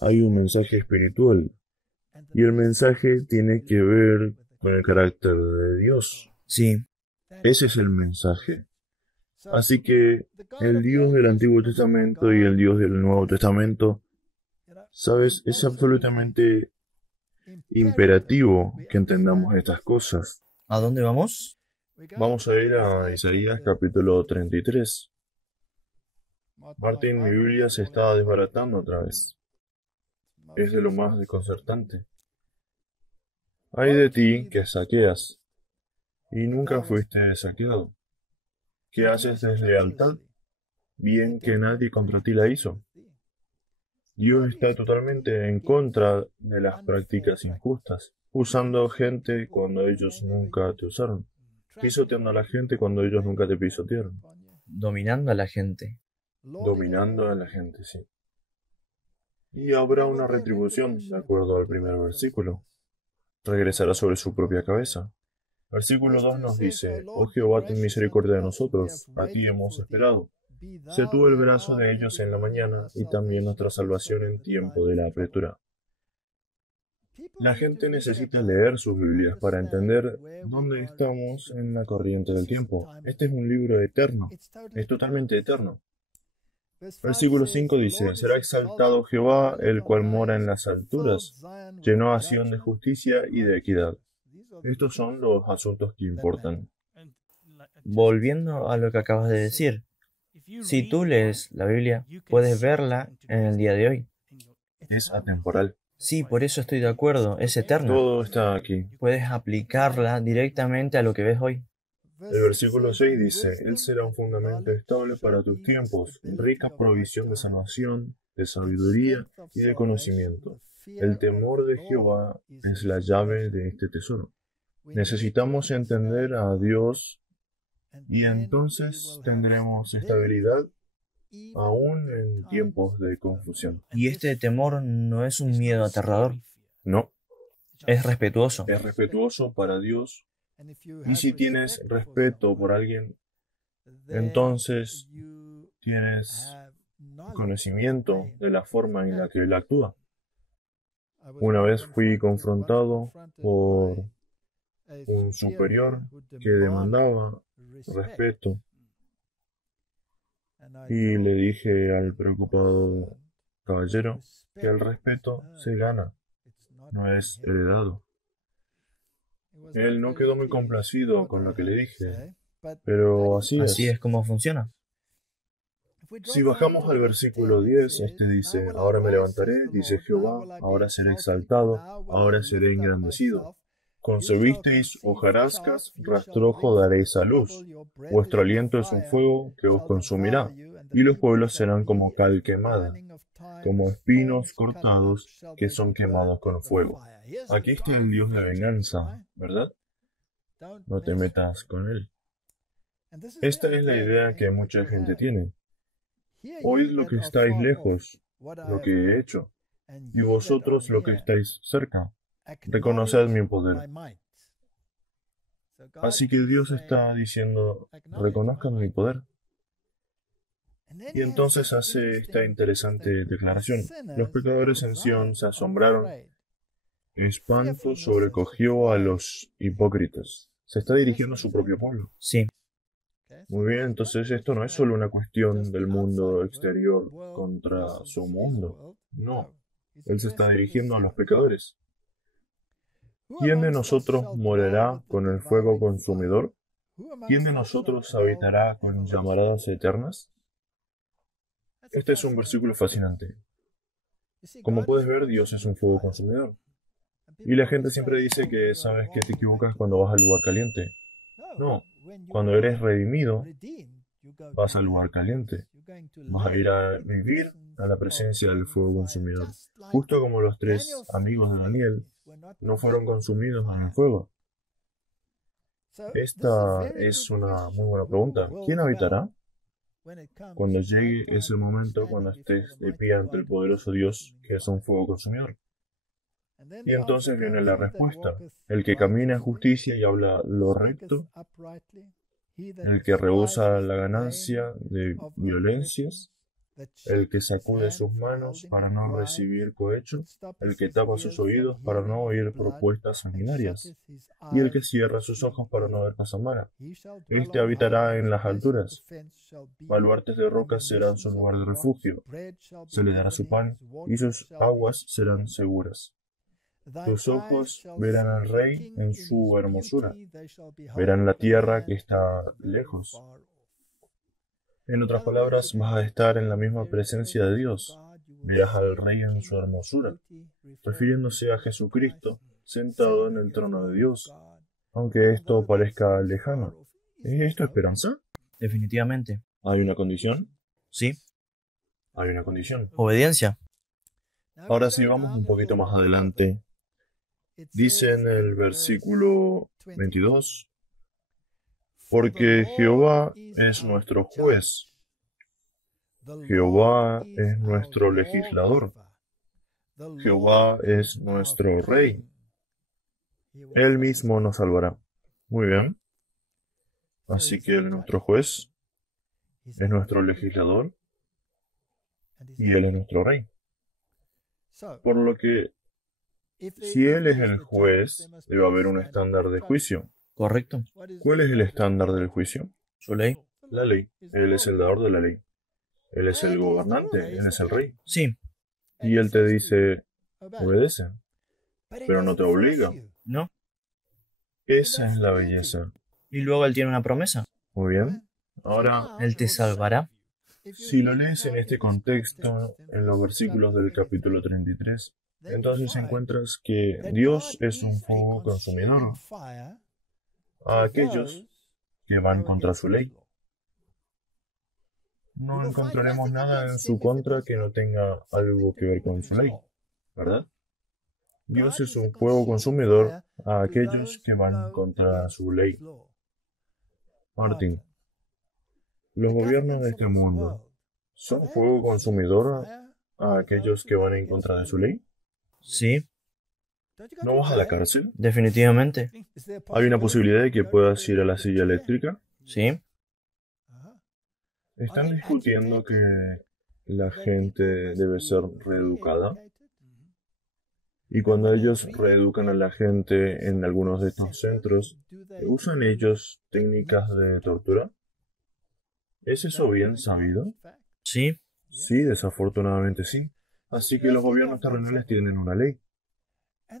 Hay un mensaje espiritual y el mensaje tiene que ver con el carácter de Dios. Sí, Ese es el mensaje. Así que el Dios del Antiguo Testamento y el Dios del Nuevo Testamento, sabes, es absolutamente imperativo que entendamos estas cosas. ¿a dónde vamos? Vamos a ir a Isaías capítulo 33. Martín, mi Biblia se está desbaratando otra vez. Es de lo más desconcertante. Ay de ti que saqueas, y nunca fuiste saqueado. ¿Qué haces deslealtad? Bien que nadie contra ti la hizo. Dios está totalmente en contra de las prácticas injustas, usando gente cuando ellos nunca te usaron, pisoteando a la gente cuando ellos nunca te pisotearon, Dominando a la gente. dominando a la gente, sí. Y habrá una retribución, de acuerdo al primer versículo. Regresará sobre su propia cabeza. Versículo 2 nos dice, Oh Jehová, ten misericordia de nosotros, a ti hemos esperado. Sé tú el brazo de ellos en la mañana y también nuestra salvación en tiempo de la apretura. La gente necesita leer sus Biblias para entender dónde estamos en la corriente del tiempo. Este es un libro eterno, es totalmente eterno. Versículo 5 dice, Será exaltado Jehová, el cual mora en las alturas, llenó a Sión de justicia y de equidad. Estos son los asuntos que importan. Volviendo a lo que acabas de decir, si tú lees la Biblia, puedes verla en el día de hoy. Es atemporal. Sí, por eso estoy de acuerdo, es eterna. Todo está aquí. Puedes aplicarla directamente a lo que ves hoy. El versículo 6 dice, Él será un fundamento estable para tus tiempos, rica provisión de salvación, de sabiduría y de conocimiento. El temor de Jehová es la llave de este tesoro. Necesitamos entender a Dios y entonces tendremos estabilidad aún en tiempos de confusión. Y este temor no es un miedo aterrador, No, es respetuoso. es respetuoso para Dios y si tienes respeto por alguien, entonces tienes conocimiento de la forma en la que él actúa. Una vez fui confrontado por un superior que demandaba respeto y le dije al preocupado caballero que el respeto se gana, no es heredado. Él no quedó muy complacido con lo que le dije, pero así Así es. es como funciona. Si bajamos al versículo 10, este dice, Ahora me levantaré, dice Jehová, ahora seré exaltado, ahora seré engrandecido. Concebisteis hojarascas, rastrojo daréis a luz. Vuestro aliento es un fuego que os consumirá, y los pueblos serán como cal quemada, como espinos cortados que son quemados con fuego. Aquí está el Dios de venganza, ¿verdad? No te metas con él. Esta es la idea que mucha gente tiene. Oíd lo que estáis lejos, lo que he hecho, y vosotros lo que estáis cerca. Reconoced mi poder. Así que Dios está diciendo, reconozcan mi poder. Y entonces hace esta interesante declaración. Los pecadores en Sión se asombraron. Espanto sobrecogió a los hipócritas. Se está dirigiendo a su propio pueblo. Sí, Muy bien, entonces esto no es solo una cuestión del mundo exterior contra su mundo. No, Él se está dirigiendo a los pecadores. ¿Quién de nosotros morará con el fuego consumidor? ¿Quién de nosotros habitará con llamaradas eternas? Este es un versículo fascinante. Como puedes ver, Dios es un fuego consumidor. Y la gente siempre dice que sabes que te equivocas cuando vas al lugar caliente. No, cuando eres redimido, vas al lugar caliente. Vas a ir a vivir a la presencia del fuego consumidor. Justo como los tres amigos de Daniel no fueron consumidos en el fuego. Esta es una muy buena pregunta. ¿Quién habitará? Cuando llegue ese momento, cuando estés de pie ante el poderoso Dios, que es un fuego consumidor. Y entonces viene la respuesta. El que camina en justicia y habla lo recto, el que rehúsa la ganancia de violencias, el que sacude sus manos para no recibir cohecho, el que tapa sus oídos para no oír propuestas sanguinarias, y el que cierra sus ojos para no ver cosa mala. Este habitará en las alturas. Baluartes de rocas serán su lugar de refugio. Se le dará su pan, y sus aguas serán seguras. Tus ojos verán al Rey en su hermosura. Verán la tierra que está lejos. En otras palabras, vas a estar en la misma presencia de Dios. Verás al Rey en su hermosura, refiriéndose a Jesucristo, sentado en el trono de Dios. Aunque esto parezca lejano, ¿es esto esperanza? Definitivamente. ¿Hay una condición? Sí. Hay una condición. Obediencia. Ahora sí, vamos un poquito más adelante. Dice en el versículo 22, porque Jehová es nuestro juez, Jehová es nuestro legislador, Jehová es nuestro rey, Él mismo nos salvará. Muy bien. Así que Él es nuestro juez, es nuestro legislador y Él es nuestro rey. Por lo que, si Él es el juez, debe haber un estándar de juicio. Correcto. ¿Cuál es el estándar del juicio? Su ley. La ley. Él es el dador de la ley. Él es el gobernante, Él es el rey. Sí. Y Él te dice, obedece, pero no te obliga. No. Esa es la belleza. Y luego Él tiene una promesa. Muy bien. Ahora, Él te salvará. si lo lees en este contexto, en los versículos del capítulo 33, entonces encuentras que Dios es un fuego consumidor a aquellos que van contra su ley. No encontraremos nada en su contra que no tenga algo que ver con su ley, ¿verdad? Dios es un fuego consumidor a aquellos que van contra su ley. Martín, los gobiernos de este mundo son fuego consumidor a aquellos que van en contra de su ley. Sí. ¿No vas a la cárcel? Definitivamente. ¿Hay una posibilidad de que puedas ir a la silla eléctrica? Sí. ¿Están discutiendo que la gente debe ser reeducada? Y cuando ellos reeducan a la gente en algunos de estos centros, ¿usan ellos técnicas de tortura? ¿Es eso bien sabido? Sí. Sí, desafortunadamente sí. Así que los gobiernos terrenales tienen una ley.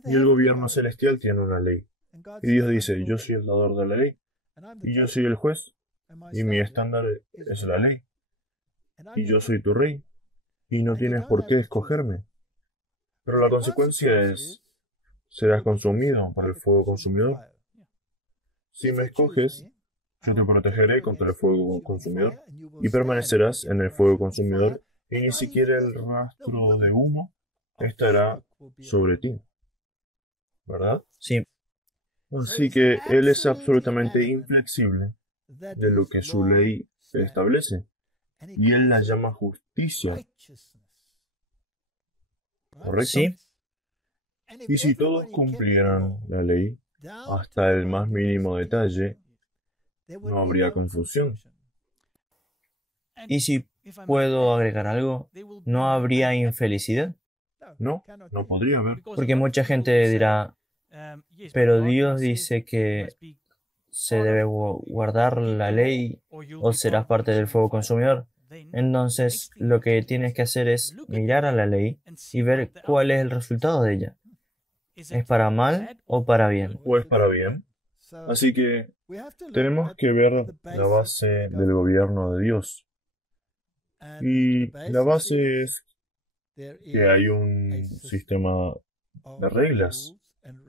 Y el gobierno celestial tiene una ley. Y Dios dice, yo soy el dador de la ley. Y yo soy el juez. Y mi estándar es la ley. Y yo soy tu rey. Y no tienes por qué escogerme. Pero la consecuencia es, serás consumido por el fuego consumidor. Si me escoges, yo te protegeré contra el fuego consumidor y permanecerás en el fuego consumidor y ni siquiera el rastro de humo estará sobre ti. ¿Verdad? Sí. Así que Él es absolutamente inflexible de lo que su ley establece y Él la llama justicia. ¿Correcto? Sí. Y si todos cumplieran la ley hasta el más mínimo detalle, no habría confusión. Y si puedo agregar algo, ¿no habría infelicidad? No, no podría haber. Porque mucha gente dirá, pero Dios dice que se debe guardar la ley o serás parte del fuego consumidor. Entonces, lo que tienes que hacer es mirar a la ley y ver cuál es el resultado de ella. ¿Es para mal o para bien? ¿O es para bien? Así que tenemos que ver la base del gobierno de Dios. Y la base es que hay un sistema de reglas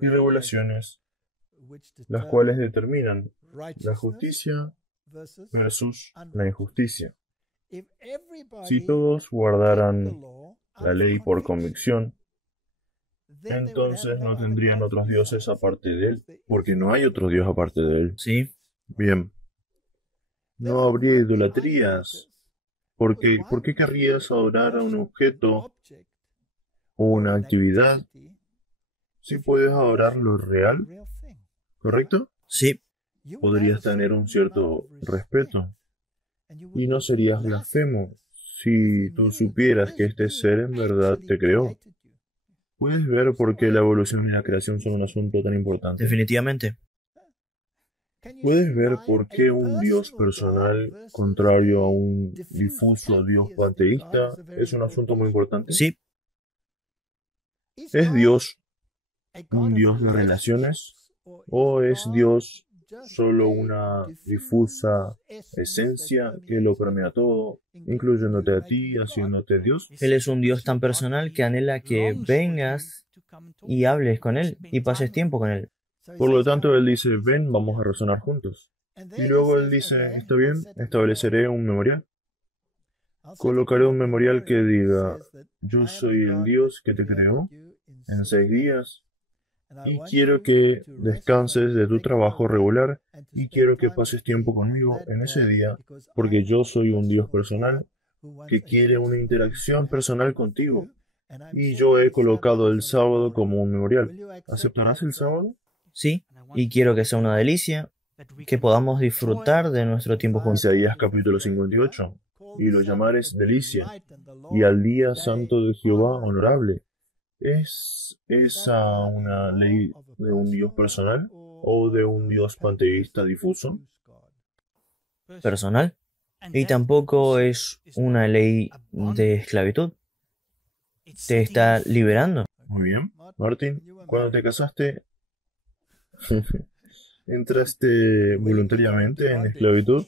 y regulaciones, las cuales determinan la justicia versus la injusticia. Si todos guardaran la ley por convicción, entonces no tendrían otros dioses aparte de Él, porque no hay otro Dios aparte de Él. Sí. Bien. No habría idolatrías, porque ¿por qué querrías adorar a un objeto o una actividad si puedes adorar lo real? ¿Correcto? Sí. Podrías tener un cierto respeto y no serías blasfemo Si tú supieras que este ser en verdad te creó, ¿puedes ver por qué la evolución y la creación son un asunto tan importante? Definitivamente. ¿Puedes ver por qué un Dios personal, contrario a un difuso Dios panteísta, es un asunto muy importante? Sí, ¿Es Dios un Dios de relaciones o es Dios solo una difusa esencia que lo permea todo, incluyéndote a ti, haciéndote Dios? Él es un Dios tan personal que anhela que vengas y hables con Él y pases tiempo con Él. Por lo tanto, Él dice, ven, vamos a razonar juntos. Y luego Él dice, está bien, estableceré un memorial. Colocaré un memorial que diga, yo soy el Dios que te creó en 6 días y quiero que descanses de tu trabajo regular y quiero que pases tiempo conmigo en ese día porque yo soy un Dios personal que quiere una interacción personal contigo y yo he colocado el sábado como un memorial. ¿Aceptarás el sábado? Sí, y quiero que sea una delicia, que podamos disfrutar de nuestro tiempo juntos. Isaías capítulo 58. Y lo llamares delicia y al día santo de Jehová honorable. ¿Es esa una ley de un Dios personal o de un Dios panteísta difuso? Personal. Y tampoco es una ley de esclavitud. Te está liberando. Muy bien. Martín, cuando te casaste, ¿entraste voluntariamente en esclavitud?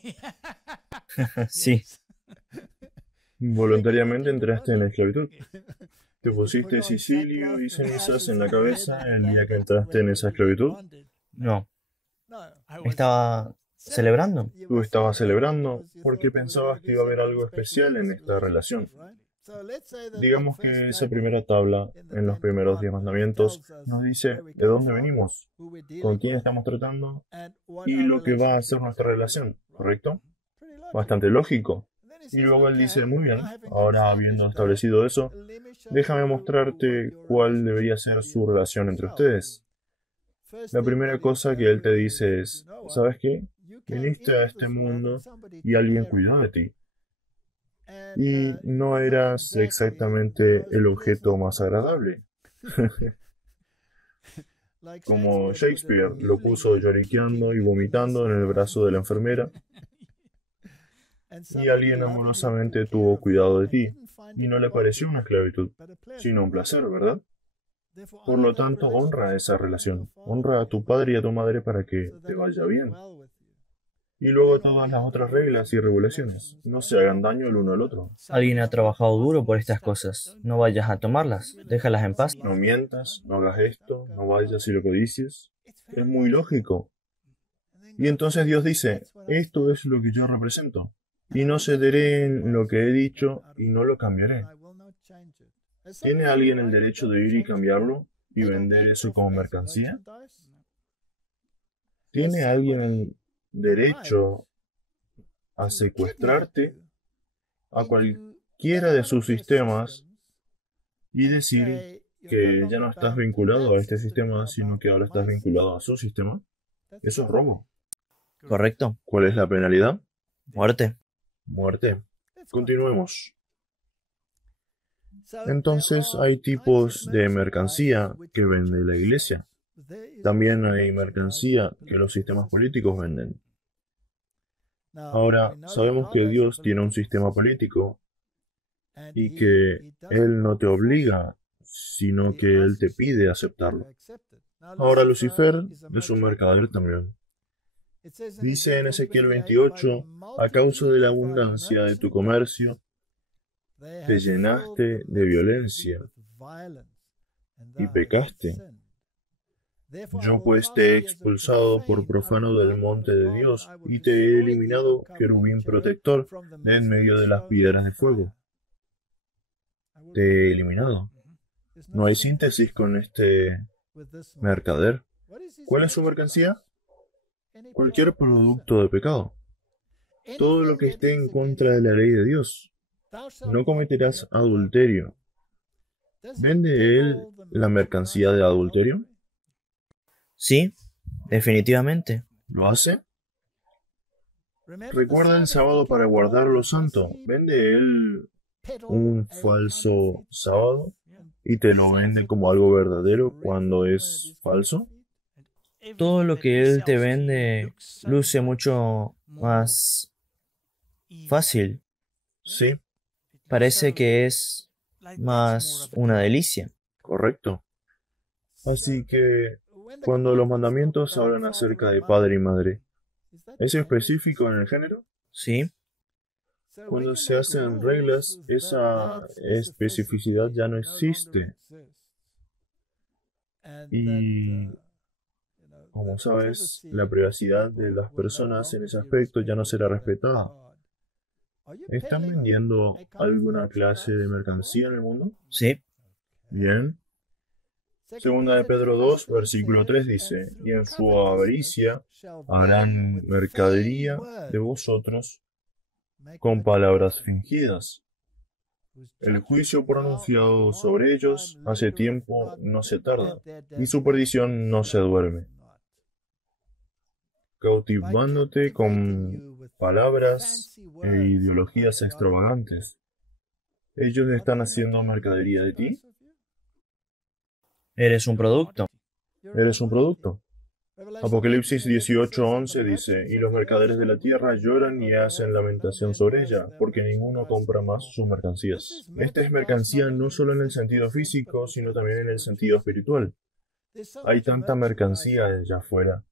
Sí, Voluntariamente entraste en esclavitud. ¿Te pusiste sicilio y cenizas en la cabeza el día que entraste en esa esclavitud? no. Estaba celebrando. Tú estabas celebrando porque pensabas que iba a haber algo especial en esta relación. Digamos que esa primera tabla, en los primeros 10 mandamientos, nos dice de dónde venimos, con quién estamos tratando y lo que va a ser nuestra relación, ¿correcto? Bastante lógico. Y luego él dice, muy bien, ahora habiendo establecido eso, déjame mostrarte cuál debería ser su relación entre ustedes. La primera cosa que él te dice es, ¿sabes qué? Viniste a este mundo y alguien cuidó de ti. Y no eras exactamente el objeto más agradable. Como Shakespeare lo puso lloriqueando y vomitando en el brazo de la enfermera, y alguien amorosamente tuvo cuidado de ti, y no le pareció una esclavitud, sino un placer, ¿verdad? Por lo tanto, honra esa relación, honra a tu padre y a tu madre para que te vaya bien. Y luego todas las otras reglas y regulaciones, no se hagan daño el uno al otro. Alguien ha trabajado duro por estas cosas. No vayas a tomarlas. Déjalas en paz. No mientas, no hagas esto, no vayas y lo codicies. Es muy lógico. Y entonces Dios dice, esto es lo que yo represento. Y no cederé en lo que he dicho y no lo cambiaré. ¿Tiene alguien el derecho de ir y cambiarlo y vender eso como mercancía? ¿Tiene alguien el derecho a secuestrarte a cualquiera de sus sistemas y decir que ya no estás vinculado a este sistema, sino que ahora estás vinculado a su sistema? Eso es robo. ¿Correcto? ¿Cuál es la penalidad? Muerte. Muerte. Continuemos. Entonces hay tipos de mercancía que vende la iglesia. También hay mercancía que los sistemas políticos venden. Ahora, sabemos que Dios tiene un sistema político y que Él no te obliga, sino que Él te pide aceptarlo. Ahora, Lucifer es un mercader también. Dice en Ezequiel 28, a causa de la abundancia de tu comercio, te llenaste de violencia y pecaste. Yo pues te he expulsado por profano del monte de Dios y te he eliminado, querubín protector, de en medio de las piedras de fuego. Te he eliminado. No hay síntesis con este mercader. ¿Cuál es su mercancía? Cualquier producto de pecado. Todo lo que esté en contra de la ley de Dios. No cometerás adulterio. ¿Vende él la mercancía de adulterio? Sí, definitivamente. ¿Lo hace? ¿Recuerda el sábado para guardarlo santo? ¿Vende él un falso sábado y te lo vende como algo verdadero cuando es falso. Todo lo que él te vende luce mucho más fácil. Sí, Parece que es más una delicia. correcto. Así que cuando los mandamientos hablan acerca de padre y madre, ¿es específico en el género? ¿Sí? Cuando se hacen reglas, esa especificidad ya no existe. Y, como sabes, la privacidad de las personas en ese aspecto ya no será respetada. ¿Están vendiendo alguna clase de mercancía en el mundo? Sí. Bien. Segunda de Pedro 2, versículo 3 dice, y en su avaricia harán mercadería de vosotros con palabras fingidas. El juicio pronunciado sobre ellos hace tiempo no se tarda, y su perdición no se duerme, cautivándote con palabras e ideologías extravagantes. ¿Ellos están haciendo mercadería de ti? Eres un producto. ¿Eres un producto? Apocalipsis 18:11 dice, y los mercaderes de la tierra lloran y hacen lamentación sobre ella, porque ninguno compra más sus mercancías. Esta es mercancía no solo en el sentido físico, sino también en el sentido espiritual. Hay tanta mercancía allá afuera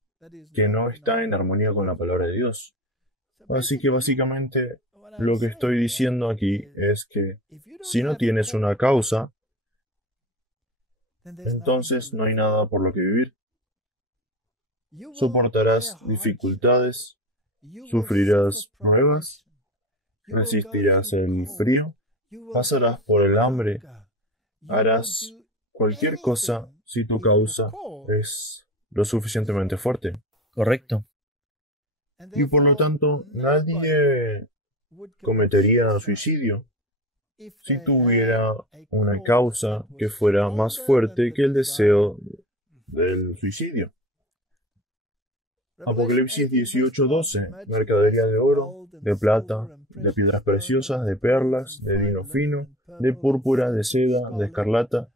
que no está en armonía con la palabra de Dios. Así que básicamente lo que estoy diciendo aquí es que si no tienes una causa, entonces no hay nada por lo que vivir. Soportarás dificultades, sufrirás pruebas, resistirás el frío, pasarás por el hambre, harás cualquier cosa si tu causa es lo suficientemente fuerte. Correcto. Y por lo tanto, nadie cometería suicidio si tuviera una causa que fuera más fuerte que el deseo del suicidio. Apocalipsis 18:12, mercadería de oro, de plata, de piedras preciosas, de perlas, de lino fino, de púrpura, de seda, de escarlata,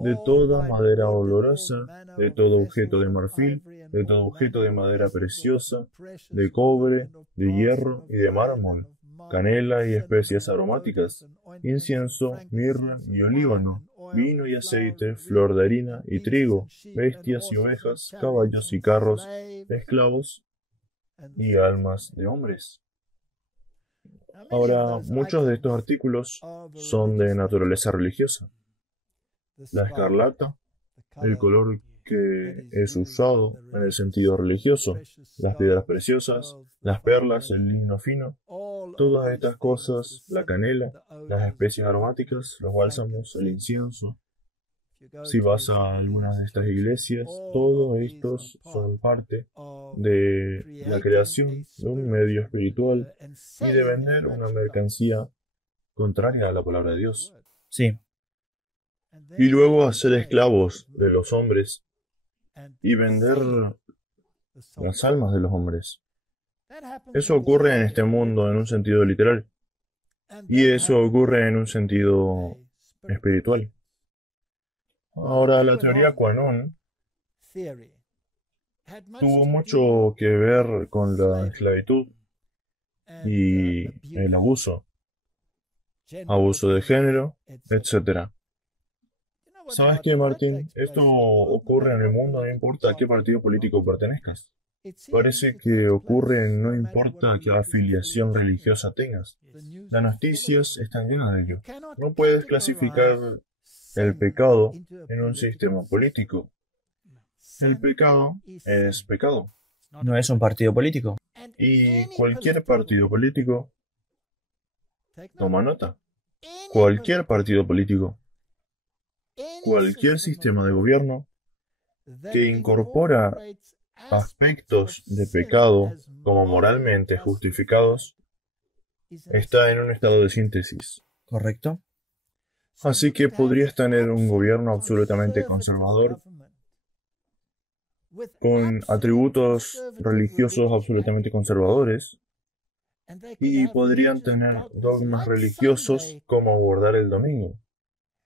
de toda madera olorosa, de todo objeto de marfil, de todo objeto de madera preciosa, de cobre, de hierro y de mármol, canela y especias aromáticas, incienso, mirra y olíbano, vino y aceite, flor de harina y trigo, bestias y ovejas, caballos y carros, esclavos y almas de hombres. Ahora, muchos de estos artículos son de naturaleza religiosa. La escarlata, el color que es usado en el sentido religioso, las piedras preciosas, las perlas, el lino fino, todas estas cosas, la canela, las especias aromáticas, los bálsamos, el incienso. Si vas a algunas de estas iglesias, todos estos son parte de la creación de un medio espiritual y de vender una mercancía contraria a la palabra de Dios. Sí. Y luego hacer esclavos de los hombres y vender las almas de los hombres. Eso ocurre en este mundo en un sentido literal y eso ocurre en un sentido espiritual. Ahora, la teoría QAnon tuvo mucho que ver con la esclavitud y el abuso de género, etc. ¿Sabes qué, Martín? Esto ocurre en el mundo, no importa a qué partido político pertenezcas. Parece que ocurre no importa qué afiliación religiosa tengas. Las noticias están llenas de ello. No puedes clasificar el pecado en un sistema político. El pecado es pecado. No es un partido político. Y cualquier partido político, toma nota, cualquier partido político, cualquier sistema de gobierno que incorpora aspectos de pecado como moralmente justificados, está en un estado de síntesis. ¿Correcto? Así que podrías tener un gobierno absolutamente conservador, con atributos religiosos absolutamente conservadores, Y podrían tener dogmas religiosos como abordar el domingo,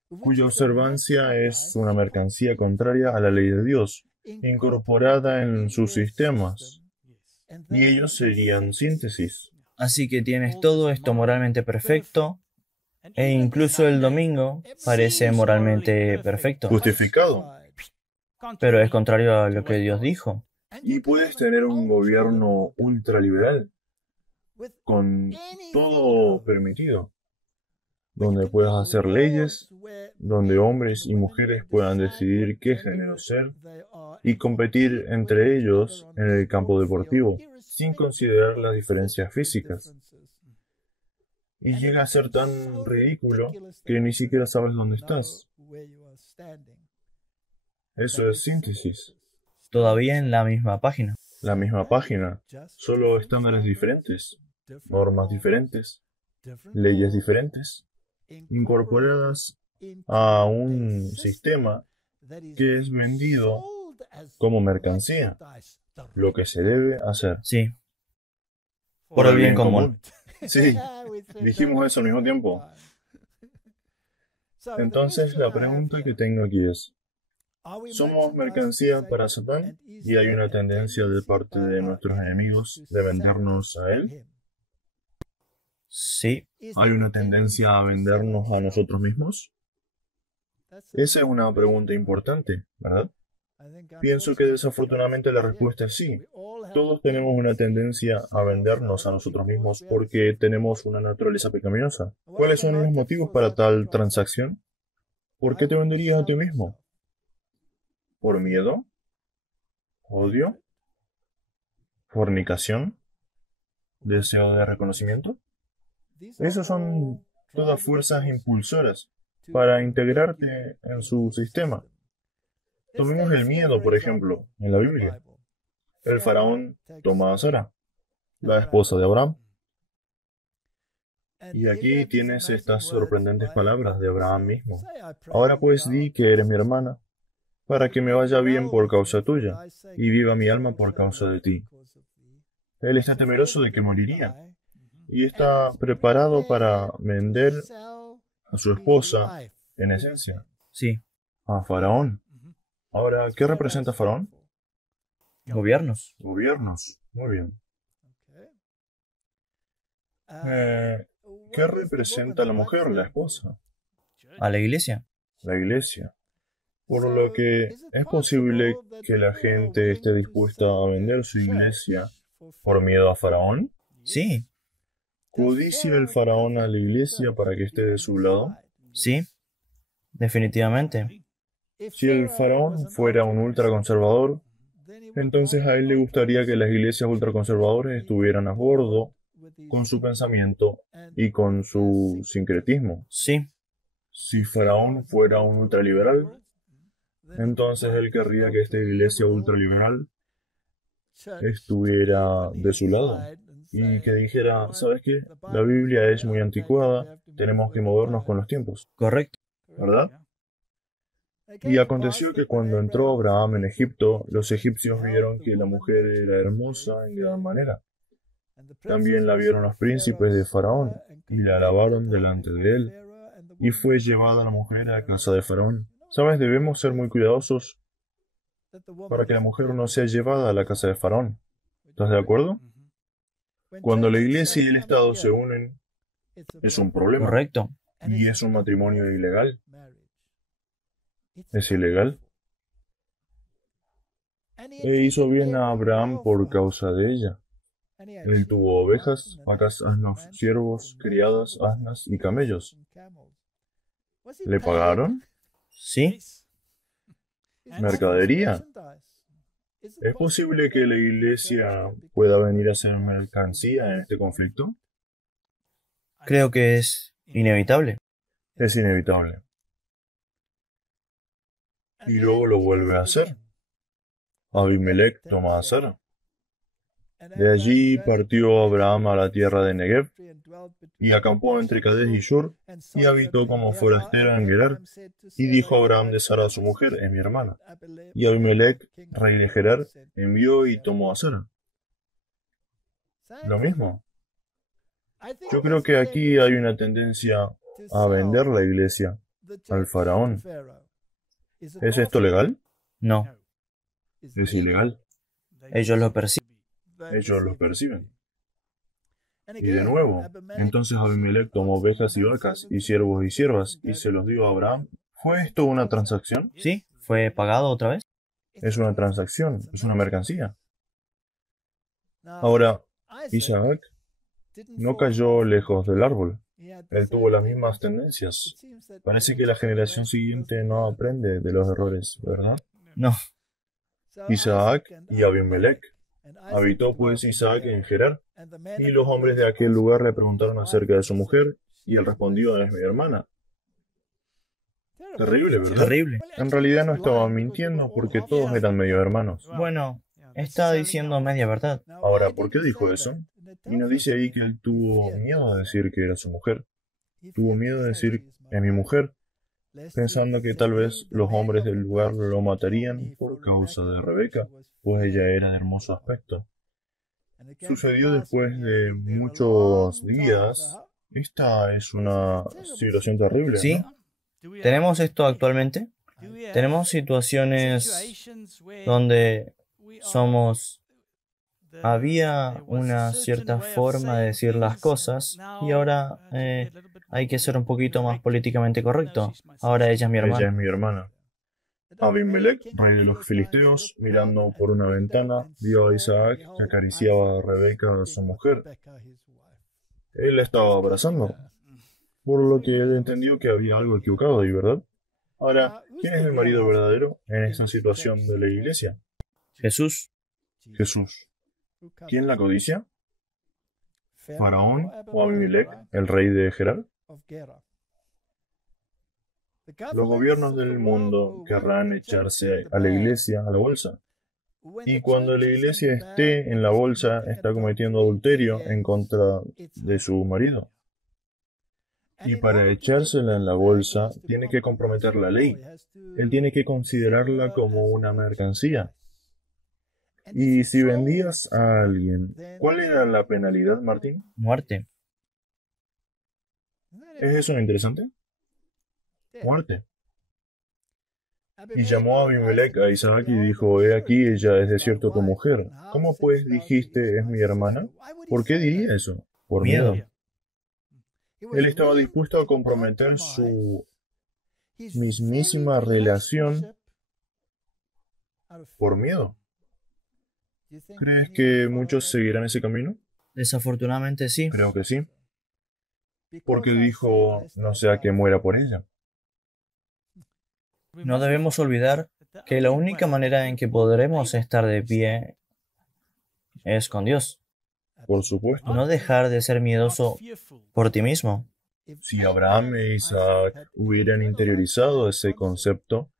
cuya observancia es una mercancía contraria a la ley de Dios, incorporada en sus sistemas, y ellos serían síntesis. Así que tienes todo esto moralmente perfecto, e incluso el domingo parece moralmente perfecto, Justificado. pero es contrario a lo que Dios dijo. Y puedes tener un gobierno ultraliberal, con todo permitido, donde puedas hacer leyes, donde hombres y mujeres puedan decidir qué género ser y competir entre ellos en el campo deportivo, sin considerar las diferencias físicas. Y llega a ser tan ridículo que ni siquiera sabes dónde estás. Eso es síntesis. Todavía en la misma página. La misma página, solo estándares diferentes, normas diferentes, leyes diferentes, incorporadas a un sistema que es vendido como mercancía, lo que se debe hacer. Sí, por el bien común. Sí, dijimos eso al mismo tiempo. Entonces la pregunta que tengo aquí es, ¿somos mercancía para Satán y hay una tendencia de parte de nuestros enemigos de vendernos a él? Sí, ¿Hay una tendencia a vendernos a nosotros mismos? Esa es una pregunta importante, ¿verdad? Pienso que desafortunadamente la respuesta es sí. Todos tenemos una tendencia a vendernos a nosotros mismos porque tenemos una naturaleza pecaminosa. ¿Cuáles son los motivos para tal transacción? ¿Por qué te venderías a ti mismo? ¿Por miedo? ¿Odio? ¿Fornicación? ¿Deseo de reconocimiento? Esas son todas fuerzas impulsoras para integrarte en su sistema. Tomemos el miedo, por ejemplo, en la Biblia. El faraón toma a Sara, la esposa de Abraham. Y aquí tienes estas sorprendentes palabras de Abraham mismo. Ahora pues di que eres mi hermana, para que me vaya bien por causa tuya, y viva mi alma por causa de ti. Él está temeroso de que moriría, y está preparado para vender a su esposa, en esencia, sí, a Faraón. Ahora, ¿qué representa Faraón? gobiernos. Gobiernos. Muy bien. ¿Qué representa la mujer, la esposa? A la iglesia. La iglesia. Por lo que es posible que la gente esté dispuesta a vender su iglesia por miedo a Faraón. Sí, ¿Codicia el Faraón a la iglesia para que esté de su lado? sí, definitivamente. Si el Faraón fuera un ultraconservador, entonces a él le gustaría que las iglesias ultraconservadoras estuvieran a bordo con su pensamiento y con su sincretismo. Sí, Si Faraón fuera un ultraliberal, entonces él querría que esta iglesia ultraliberal estuviera de su lado y que dijera, ¿sabes qué? La Biblia es muy anticuada, tenemos que movernos con los tiempos, correcto. ¿verdad? Y aconteció que cuando entró Abraham en Egipto, los egipcios vieron que la mujer era hermosa en gran manera. También la vieron los príncipes de Faraón y la alabaron delante de él. Y fue llevada la mujer a la casa de Faraón. ¿Sabes? Debemos ser muy cuidadosos para que la mujer no sea llevada a la casa de Faraón. ¿Estás de acuerdo? Cuando la iglesia y el Estado se unen, es un problema. Correcto. Y es un matrimonio ilegal. ¿Es ilegal? E hizo bien a Abraham por causa de ella. Él tuvo ovejas, vacas, asnos, siervos, criadas, asnas y camellos. ¿Le pagaron? Sí, Mercadería. ¿Es posible que la iglesia pueda venir a ser mercancía en este conflicto? creo que es inevitable. Es inevitable. Y luego lo vuelve a hacer. Abimelech toma a Sara. De allí partió Abraham a la tierra de Negev y acampó entre Cades y Shur y habitó como forastero en Gerar. Y dijo Abraham de Sara su mujer, es mi hermana. Y Abimelech, rey de Gerar, envió y tomó a Sara. Lo mismo. Yo creo que aquí hay una tendencia a vender la iglesia al faraón. ¿Es esto legal? No, Es ilegal. ellos lo persiguen. Ellos lo perciben. Y de nuevo, entonces Abimelech tomó ovejas y vacas y siervos y siervas y se los dio a Abraham. ¿Fue esto una transacción? ¿Sí? ¿Fue pagado otra vez? Es una transacción, es una mercancía. Ahora, Isaac no cayó lejos del árbol. Él tuvo las mismas tendencias. Parece que la generación siguiente no aprende de los errores, ¿verdad? No. Isaac y Abimelech. Habitó pues Isaac en Gerar, y los hombres de aquel lugar le preguntaron acerca de su mujer, y él respondió: es mi hermana. Terrible, ¿verdad? Terrible. En realidad no estaban mintiendo porque todos eran medio hermanos. Bueno, está diciendo media verdad. Ahora, ¿por qué dijo eso? Y no dice ahí que él tuvo miedo de decir que era su mujer. Tuvo miedo de decir: es mi mujer, pensando que tal vez los hombres del lugar lo matarían por causa de Rebeca, pues ella era de hermoso aspecto. Sucedió después de muchos días. Esta es una situación terrible, ¿Sí? ¿no? ¿Tenemos esto actualmente? Tenemos situaciones donde había una cierta forma de decir las cosas y ahora hay que ser un poquito más políticamente correcto. Ahora ella es mi Ella es hermana. mi hermana. Abimelech, rey de los filisteos, mirando por una ventana, vio a Isaac que acariciaba a Rebeca, su mujer. Él la estaba abrazando, por lo que él entendió que había algo equivocado ahí, ¿verdad? Ahora, ¿quién es el marido verdadero en esta situación de la iglesia? Jesús. Jesús. ¿Quién la codicia? ¿Faraón o Abimelech, el rey de Gerar? Los gobiernos del mundo querrán echarse a la iglesia a la bolsa. Y cuando la iglesia esté en la bolsa, está cometiendo adulterio en contra de su marido. Y para echársela en la bolsa, tiene que comprometer la ley. Él tiene que considerarla como una mercancía. Y si vendías a alguien, ¿cuál era la penalidad, Martín? Muerte. ¿Es eso interesante? Muerte. Y llamó a Abimelech a Isaac y dijo: he aquí, ella es de cierto tu mujer. ¿Cómo pues dijiste es mi hermana? ¿Por qué diría eso? Por miedo. Él estaba dispuesto a comprometer su mismísima relación por miedo. ¿Crees que muchos seguirán ese camino? Desafortunadamente sí. Creo que sí. Porque dijo: no sea que muera por ella. No debemos olvidar que la única manera en que podremos estar de pie es con Dios. Por supuesto. No dejar de ser miedoso por ti mismo. Si Abraham e Isaac hubieran interiorizado ese concepto,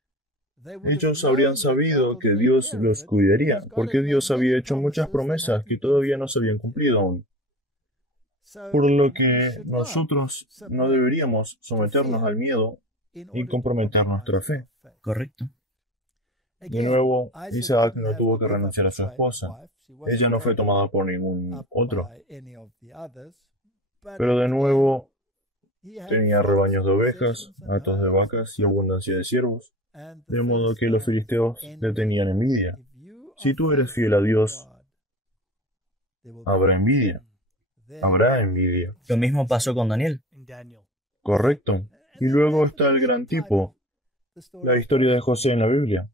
ellos habrían sabido que Dios los cuidaría, porque Dios había hecho muchas promesas que todavía no se habían cumplido aún. Por lo que nosotros no deberíamos someternos al miedo y comprometer nuestra fe. Correcto. De nuevo, Isaac no tuvo que renunciar a su esposa. Ella no fue tomada por ningún otro. Pero de nuevo, tenía rebaños de ovejas, hatos de vacas y abundancia de siervos, de modo que los filisteos le tenían envidia. Si tú eres fiel a Dios, habrá envidia. Habrá envidia. Lo mismo pasó con Daniel. Correcto. Y luego está el gran tipo, la historia de José en la Biblia.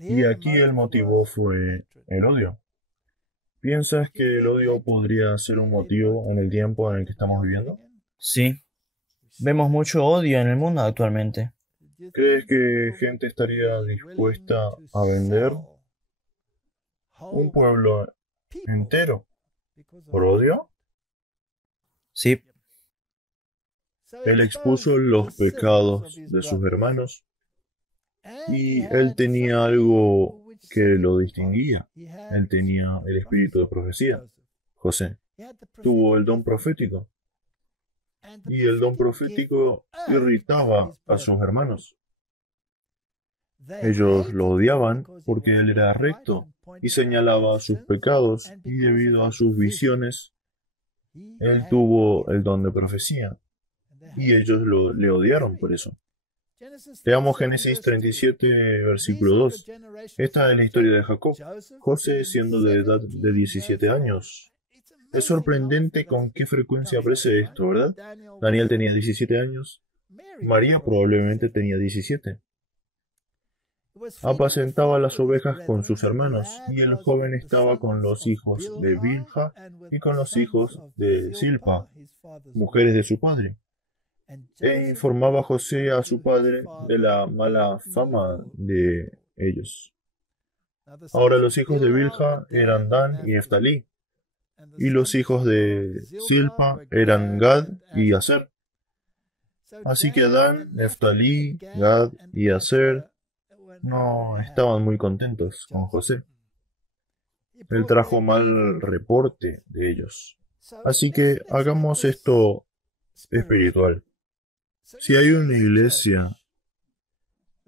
Y aquí el motivo fue el odio. ¿Piensas que el odio podría ser un motivo en el tiempo en el que estamos viviendo? Sí. Vemos mucho odio en el mundo actualmente. ¿Crees que gente estaría dispuesta a vender un pueblo entero por odio? Sí. Él expuso los pecados de sus hermanos y él tenía algo que lo distinguía. Él tenía el espíritu de profecía. José tuvo el don profético y el don profético irritaba a sus hermanos. Ellos lo odiaban porque él era recto y señalaba sus pecados y debido a sus visiones Él tuvo el don de profecía y ellos le odiaron por eso. Leamos Génesis 37, versículo 2. Esta es la historia de Jacob. José, siendo de edad de 17 años. Es sorprendente con qué frecuencia aparece esto, ¿verdad? Daniel tenía 17 años. María probablemente tenía 17. Apacentaba las ovejas con sus hermanos, y el joven estaba con los hijos de Bilha y con los hijos de Silpa, mujeres de su padre. E informaba José a su padre de la mala fama de ellos. Ahora los hijos de Bilha eran Dan y Neftalí, y los hijos de Silpa eran Gad y Aser. Así que Dan, Neftalí, Gad y Aser no estaban muy contentos con José. Él trajo mal reporte de ellos. Así que hagamos esto espiritual. Si hay una iglesia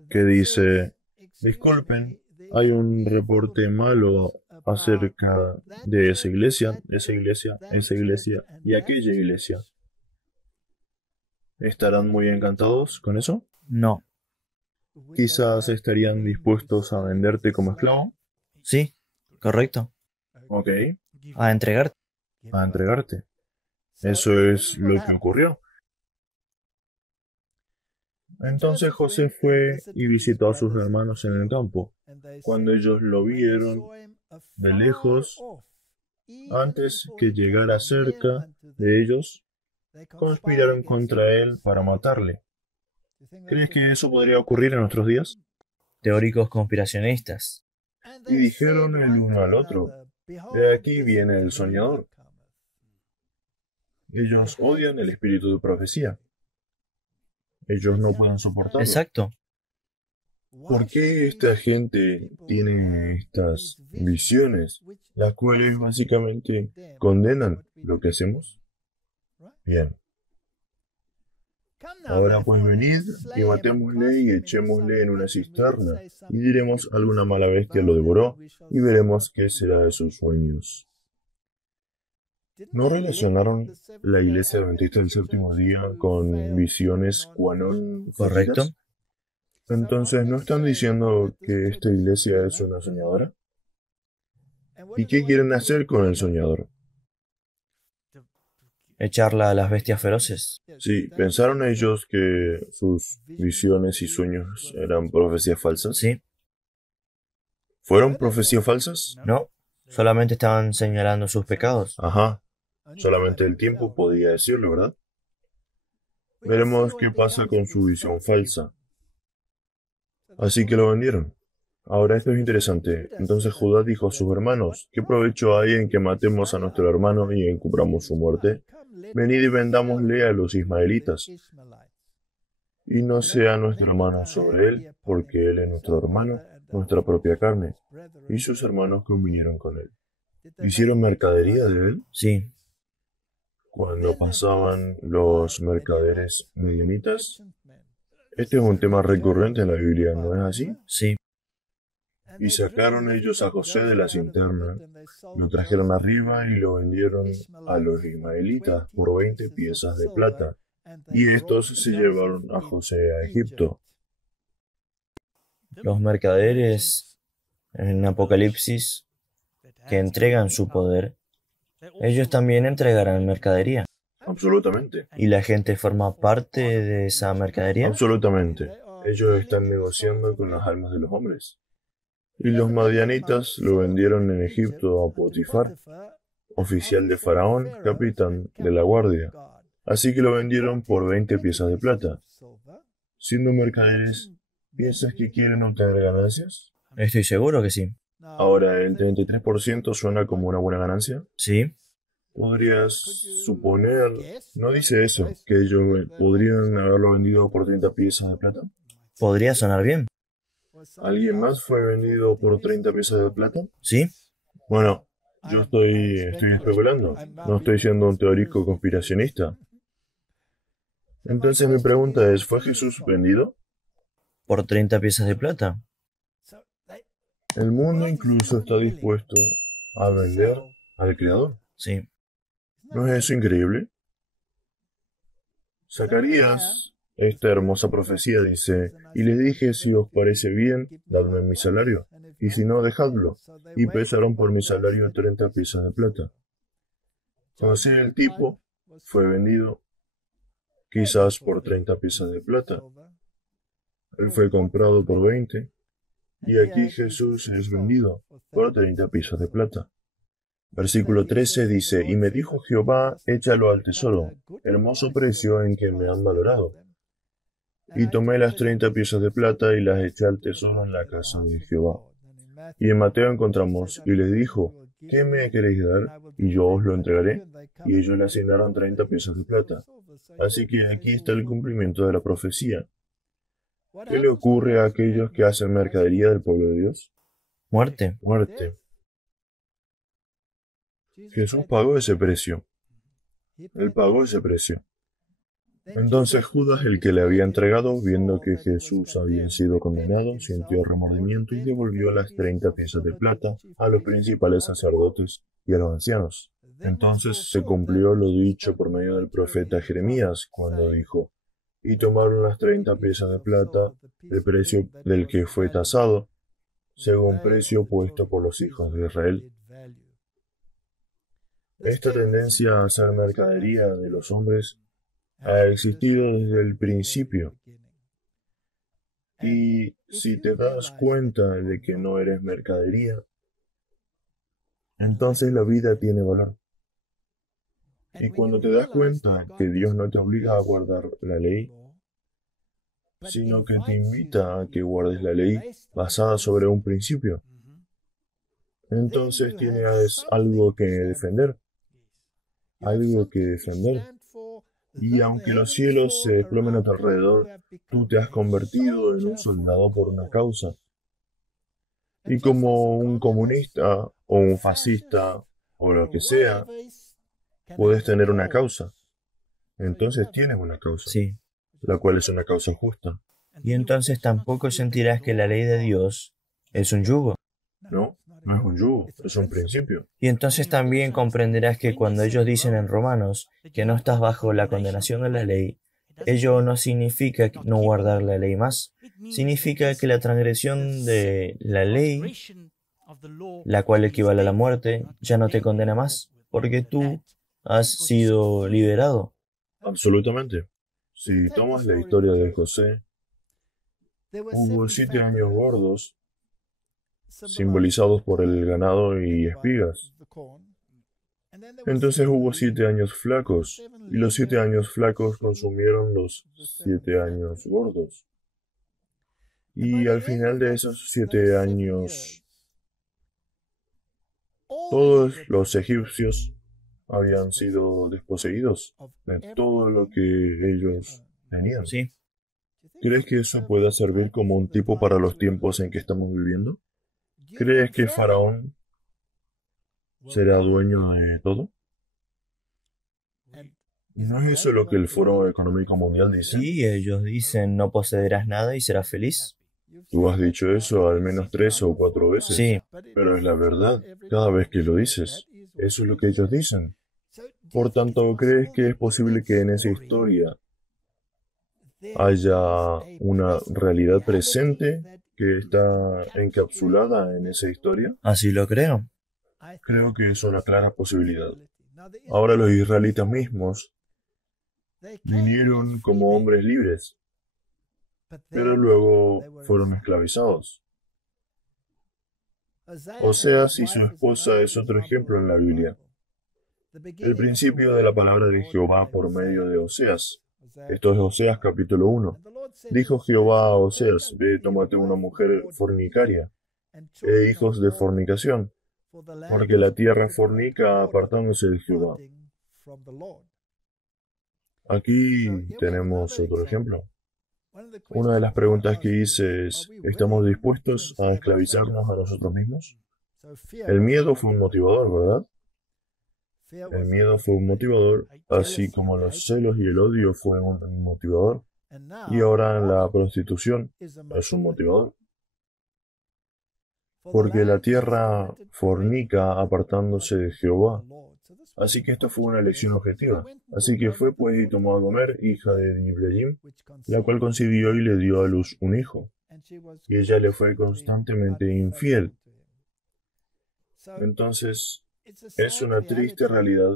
que dice, disculpen, hay un reporte malo acerca de esa iglesia, y aquella iglesia, ¿estarán muy encantados con eso? No. Quizás estarían dispuestos a venderte como esclavo. Sí, correcto. Ok, A entregarte. a entregarte. Eso es lo que ocurrió. Entonces José fue y visitó a sus hermanos en el campo. Cuando ellos lo vieron de lejos, antes que llegara cerca de ellos, conspiraron contra él para matarle. ¿Crees que eso podría ocurrir en nuestros días? Teóricos conspiracionistas. Y dijeron el uno al otro, de aquí viene el soñador. Ellos odian el espíritu de profecía. Ellos no pueden soportarlo. Exacto. ¿Por qué esta gente tiene estas visiones, las cuales básicamente condenan lo que hacemos? Bien. Ahora pues venid y matémosle y echémosle en una cisterna, y diremos alguna mala bestia lo devoró, y veremos qué será de sus sueños. ¿No relacionaron la iglesia adventista del séptimo día con visiones cuanón Correcto. proféticas? Entonces, ¿no están diciendo que esta iglesia es una soñadora? ¿Y qué quieren hacer con el soñador? Echarla a las bestias feroces. Sí, ¿pensaron ellos que sus visiones y sueños eran profecías falsas? Sí. ¿Fueron profecías falsas? No. Solamente estaban señalando sus pecados. Ajá. Solamente el tiempo podía decirlo, ¿verdad? Veremos qué pasa con su visión falsa. Así que lo vendieron. Ahora esto es interesante. Entonces Judá dijo a sus hermanos, ¿qué provecho hay en que matemos a nuestro hermano y encubramos su muerte? Venid y vendámosle a los ismaelitas. Y no sea nuestro hermano sobre él, porque él es nuestro hermano, nuestra propia carne. Y sus hermanos convinieron con él. ¿Hicieron mercadería de él? Sí. Cuando pasaban los mercaderes medianitas. Este es un tema recurrente en la Biblia, ¿no es así? Sí. Y sacaron ellos a José de la cisterna, lo trajeron arriba y lo vendieron a los ismaelitas por 20 piezas de plata. Y estos se llevaron a José a Egipto. Los mercaderes en Apocalipsis que entregan su poder, ellos también entregarán mercadería. Absolutamente. ¿Y la gente forma parte de esa mercadería? Absolutamente. Ellos están negociando con las almas de los hombres. Y los madianitas lo vendieron en Egipto a Potifar, oficial de Faraón, capitán de la guardia. Así que lo vendieron por 20 piezas de plata. Siendo mercaderes, ¿piensas que quieren obtener ganancias? Estoy seguro que sí. Ahora, ¿el 33% suena como una buena ganancia? Sí. Podrías suponer, no dice eso, que ellos podrían haberlo vendido por 30 piezas de plata. Podría sonar bien. ¿Alguien más fue vendido por 30 piezas de plata? Sí. Bueno, yo estoy especulando. No estoy siendo un teórico conspiracionista. Entonces mi pregunta es, ¿fue Jesús vendido? ¿Por 30 piezas de plata? El mundo incluso está dispuesto a vender al Creador. Sí. ¿No es eso increíble? Zacarías, esta hermosa profecía dice, y les dije, si os parece bien, dadme mi salario, y si no, dejadlo. Y pesaron por mi salario 30 piezas de plata. O sea, el tipo fue vendido quizás por 30 piezas de plata. Él fue comprado por 20, y aquí Jesús es vendido por 30 piezas de plata. Versículo 13 dice, y me dijo Jehová, échalo al tesoro, hermoso precio en que me han valorado. Y tomé las 30 piezas de plata y las eché al tesoro en la casa de Jehová. Y en Mateo encontramos, y les dijo, ¿qué me queréis dar? Y yo os lo entregaré. Y ellos le asignaron 30 piezas de plata. Así que aquí está el cumplimiento de la profecía. ¿Qué le ocurre a aquellos que hacen mercadería del pueblo de Dios? Muerte. Muerte. Jesús pagó ese precio. Él pagó ese precio. Entonces Judas, el que le había entregado, viendo que Jesús había sido condenado, sintió remordimiento y devolvió las 30 piezas de plata a los principales sacerdotes y a los ancianos. Entonces se cumplió lo dicho por medio del profeta Jeremías, cuando dijo, y tomaron las 30 piezas de plata, el precio del que fue tasado, según precio puesto por los hijos de Israel. Esta tendencia a hacer mercadería de los hombres ha existido desde el principio. Y si te das cuenta de que no eres mercadería, entonces la vida tiene valor. Y cuando te das cuenta que Dios no te obliga a guardar la ley, sino que te invita a que guardes la ley basada sobre un principio, entonces tienes algo que defender. Algo que defender. Y aunque los cielos se desplomen a tu alrededor, tú te has convertido en un soldado por una causa. Y como un comunista o un fascista o lo que sea, puedes tener una causa. Entonces tienes una causa, Sí. la cual es una causa justa. Y entonces tampoco sentirás que la ley de Dios es un yugo. No, no es un yugo, es un principio. Y entonces también comprenderás que cuando ellos dicen en Romanos que no estás bajo la condenación de la ley, ello no significa no guardar la ley más. Significa que la transgresión de la ley, la cual equivale a la muerte, ya no te condena más, porque tú has sido liberado. Absolutamente. Si tomas la historia de José, hubo 7 años gordos, simbolizados por el ganado y espigas. Entonces hubo 7 años flacos, y los 7 años flacos consumieron los 7 años gordos. Y al final de esos 7 años, todos los egipcios habían sido desposeídos de todo lo que ellos tenían. Sí. ¿Crees que eso pueda servir como un tipo para los tiempos en que estamos viviendo? ¿Crees que Faraón será dueño de todo? ¿No es eso lo que el Foro Económico Mundial dice? Sí, ellos dicen no poseerás nada y serás feliz. Tú has dicho eso al menos 3 o 4 veces. Sí. Pero es la verdad, cada vez que lo dices. Eso es lo que ellos dicen. Por tanto, ¿crees que es posible que en esa historia haya una realidad presente que está encapsulada en esa historia? Así lo creo. Creo que es una clara posibilidad. Ahora los israelitas mismos vinieron como hombres libres, pero luego fueron esclavizados. Oseas y su esposa es otro ejemplo en la Biblia. El principio de la palabra de Jehová por medio de Oseas. Esto es Oseas capítulo 1. Dijo Jehová a Oseas, ve, tómate una mujer fornicaria e hijos de fornicación, porque la tierra fornica apartándose de Jehová. Aquí tenemos otro ejemplo. Una de las preguntas que hice es, ¿estamos dispuestos a esclavizarnos a nosotros mismos? El miedo fue un motivador, ¿verdad? El miedo fue un motivador, así como los celos y el odio fue un motivador. Y ahora la prostitución es un motivador. Porque la tierra fornica apartándose de Jehová. Así que esta fue una elección objetiva. Así que fue pues y tomó a Gomer, hija de Diblaim, la cual concibió y le dio a luz un hijo. Y ella le fue constantemente infiel. Entonces, es una triste realidad